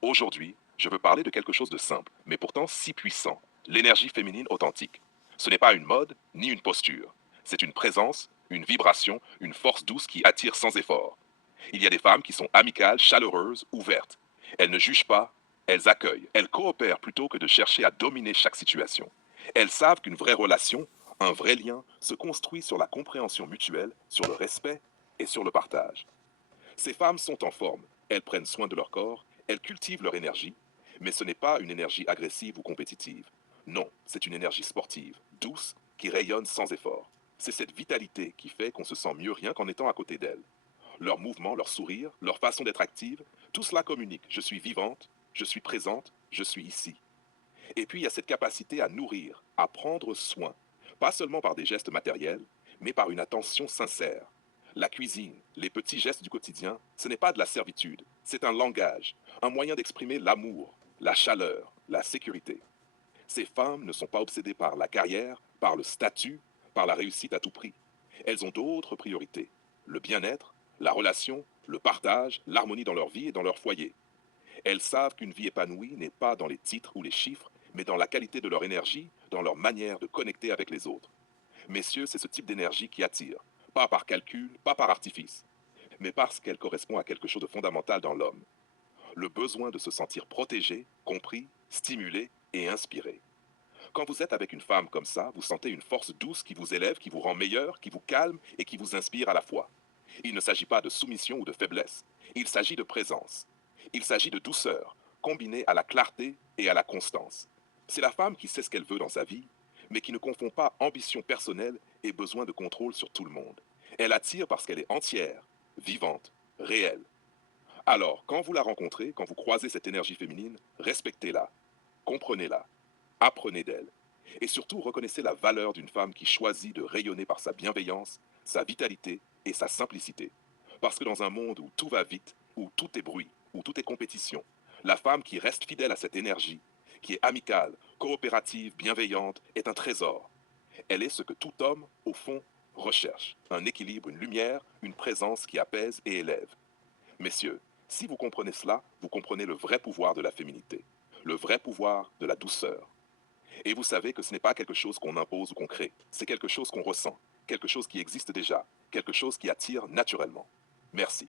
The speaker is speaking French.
Aujourd'hui, je veux parler de quelque chose de simple, mais pourtant si puissant, l'énergie féminine authentique. Ce n'est pas une mode ni une posture. C'est une présence, une vibration, une force douce qui attire sans effort. Il y a des femmes qui sont amicales, chaleureuses, ouvertes. Elles ne jugent pas, elles accueillent, elles coopèrent plutôt que de chercher à dominer chaque situation. Elles savent qu'une vraie relation, un vrai lien, se construit sur la compréhension mutuelle, sur le respect et sur le partage. Ces femmes sont en forme, elles prennent soin de leur corps, elles cultivent leur énergie, mais ce n'est pas une énergie agressive ou compétitive. Non, c'est une énergie sportive, douce, qui rayonne sans effort. C'est cette vitalité qui fait qu'on se sent mieux rien qu'en étant à côté d'elles. Leurs mouvements, leur sourire, leur façon d'être active, tout cela communique. Je suis vivante, je suis présente, je suis ici. Et puis il y a cette capacité à nourrir, à prendre soin, pas seulement par des gestes matériels, mais par une attention sincère. La cuisine, les petits gestes du quotidien, ce n'est pas de la servitude, c'est un langage, un moyen d'exprimer l'amour, la chaleur, la sécurité. Ces femmes ne sont pas obsédées par la carrière, par le statut, par la réussite à tout prix. Elles ont d'autres priorités. Le bien-être, la relation, le partage, l'harmonie dans leur vie et dans leur foyer. Elles savent qu'une vie épanouie n'est pas dans les titres ou les chiffres, mais dans la qualité de leur énergie, dans leur manière de connecter avec les autres. Messieurs, c'est ce type d'énergie qui attire, pas par calcul, pas par artifice, mais parce qu'elle correspond à quelque chose de fondamental dans l'homme, le besoin de se sentir protégé, compris, stimulé et inspiré. Quand vous êtes avec une femme comme ça, vous sentez une force douce qui vous élève, qui vous rend meilleur, qui vous calme et qui vous inspire à la fois. Il ne s'agit pas de soumission ou de faiblesse, il s'agit de présence. Il s'agit de douceur, combinée à la clarté et à la constance. C'est la femme qui sait ce qu'elle veut dans sa vie, mais qui ne confond pas ambition personnelle et besoin de contrôle sur tout le monde. Elle attire parce qu'elle est entière, vivante, réelle. Alors, quand vous la rencontrez, quand vous croisez cette énergie féminine, respectez-la, comprenez-la, apprenez d'elle. Et surtout, reconnaissez la valeur d'une femme qui choisit de rayonner par sa bienveillance, sa vitalité et sa simplicité. Parce que dans un monde où tout va vite, où tout est bruit, où tout est compétition, la femme qui reste fidèle à cette énergie, qui est amicale, coopérative, bienveillante, est un trésor. Elle est ce que tout homme, au fond, recherche. Un équilibre, une lumière, une présence qui apaise et élève. Messieurs, si vous comprenez cela, vous comprenez le vrai pouvoir de la féminité, le vrai pouvoir de la douceur. Et vous savez que ce n'est pas quelque chose qu'on impose ou qu'on crée, c'est quelque chose qu'on ressent, quelque chose qui existe déjà, quelque chose qui attire naturellement. Merci.